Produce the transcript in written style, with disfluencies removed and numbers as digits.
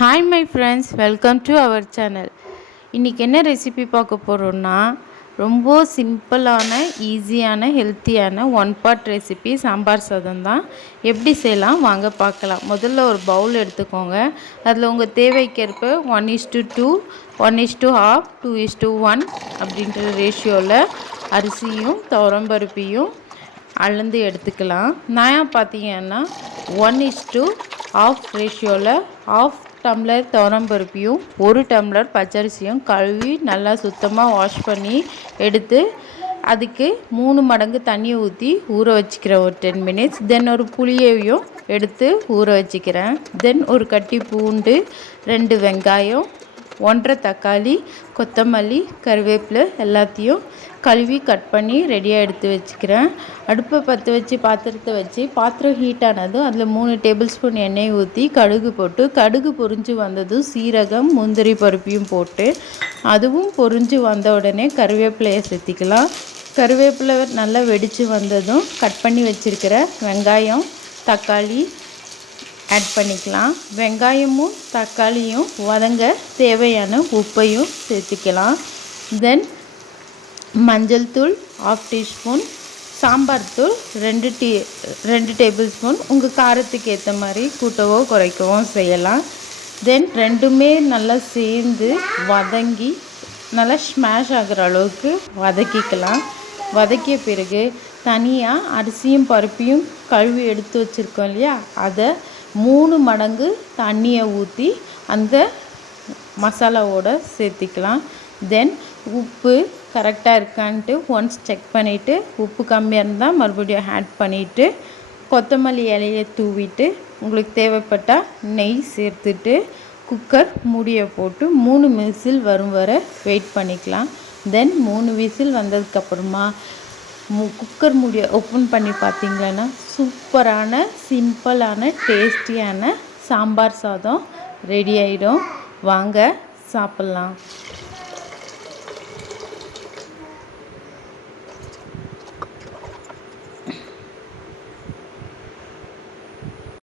Hi my friends, welcome to our channel. இன்றைக்கி என்ன recipe பார்க்க போகிறோன்னா, ரொம்ப சிம்பிளான ஈஸியான ஹெல்த்தியான ஒன் பாட் ரெசிபி சாம்பார் சாதம் தான். எப்படி செய்யலாம் வாங்க பார்க்கலாம். முதல்ல ஒரு பவுல் எடுத்துக்கோங்க. அதில் உங்கள் தேவைக்கேற்ப 1:2, 1:1/2, 2:1 அப்படின்ற ரேஷியோவில் அரிசியும் துவரம்பருப்பையும் அளந்து எடுத்துக்கலாம். நான் பார்த்தீங்கன்னா 1:1/2 ரேஷியோவில் 1/2 டம்ளர் துவரம்பருப்பையும் 1 டம்ளர் பச்சரிசியும் கழுவி நல்லா சுத்தமாக வாஷ் பண்ணி எடுத்து அதுக்கு 3 மடங்கு தண்ணி ஊற்றி ஊற வச்சுக்கிறேன் ஒரு 10 மினிட்ஸ். தென் ஒரு புளியையும் எடுத்து ஊற வச்சுக்கிறேன். தென் ஒரு கட்டி பூண்டு, 2 வெங்காயம், 1.5 தக்காளி, கொத்தமல்லி, கருவேப்பிலை எல்லாத்தையும் கழுவி கட் பண்ணி ரெடியாக எடுத்து வச்சுக்கிறேன். அடுப்பை பற்ற வச்சு பாத்திரத்தை வச்சு பாத்திரம் ஹீட் ஆனதும் அதில் 3 டேபிள் ஸ்பூன் எண்ணெய் ஊற்றி கடுகு போட்டு, கடுகு பொரிஞ்சு வந்ததும் சீரகம், முந்திரி பருப்பையும் போட்டு அதுவும் பொரிஞ்சு வந்த உடனே கருவேப்பிலையை சேர்த்திக்கலாம். கருவேப்பிலை நல்லா வெடித்து வந்ததும் கட் பண்ணி வச்சுருக்கிற வெங்காயம், தக்காளி ஆட் பண்ணிக்கலாம். வெங்காயமும் தக்காளியும் வதங்க தேவையான உப்பையும் சேர்த்துக்கலாம். தென் மஞ்சள் தூள் 1/2 டீஸ்பூன், சாம்பார் தூள் 2 டேபிள் ஸ்பூன், உங்கள் காரத்துக்கு ஏற்ற மாதிரி கூட்டவோ குறைக்கவோ செய்யலாம். தென் ரெண்டுமே நல்லா சேர்ந்து வதங்கி நல்லா ஸ்மாஷ் ஆகிற அளவுக்கு வதக்கிக்கலாம். வதக்கிய பிறகு தனியாக அரிசியும் பருப்பையும் கழுவி எடுத்து வச்சுருக்கோம் இல்லையா, அதை 3 மடங்கு தண்ணியை ஊற்றி அந்த மசாலாவோடு சேர்த்திக்கலாம். தென் உப்பு கரெக்டாக இருக்கான்ட்டு ஒன்ஸ் செக் பண்ணிவிட்டு, உப்பு கம்மியாக இருந்தால் மறுபடியும் ஆட் பண்ணிவிட்டு, கொத்தமல்லி இலையை தூவிட்டு, உங்களுக்கு தேவைப்பட்டால் நெய் சேர்த்துட்டு குக்கர் மூடியை போட்டு 3 விசில் வரும் வரை வெயிட் பண்ணிக்கலாம். தென் 3 விசில் வந்ததுக்கப்புறமா குக்கர் மூடியை ஓப்பன் பண்ணி பார்த்தீங்களன்னா சூப்பரான சிம்பிளான டேஸ்டியான சாம்பார் சாதம் ரெடி ஆகிடும். வாங்க சாப்பிட்லாம்.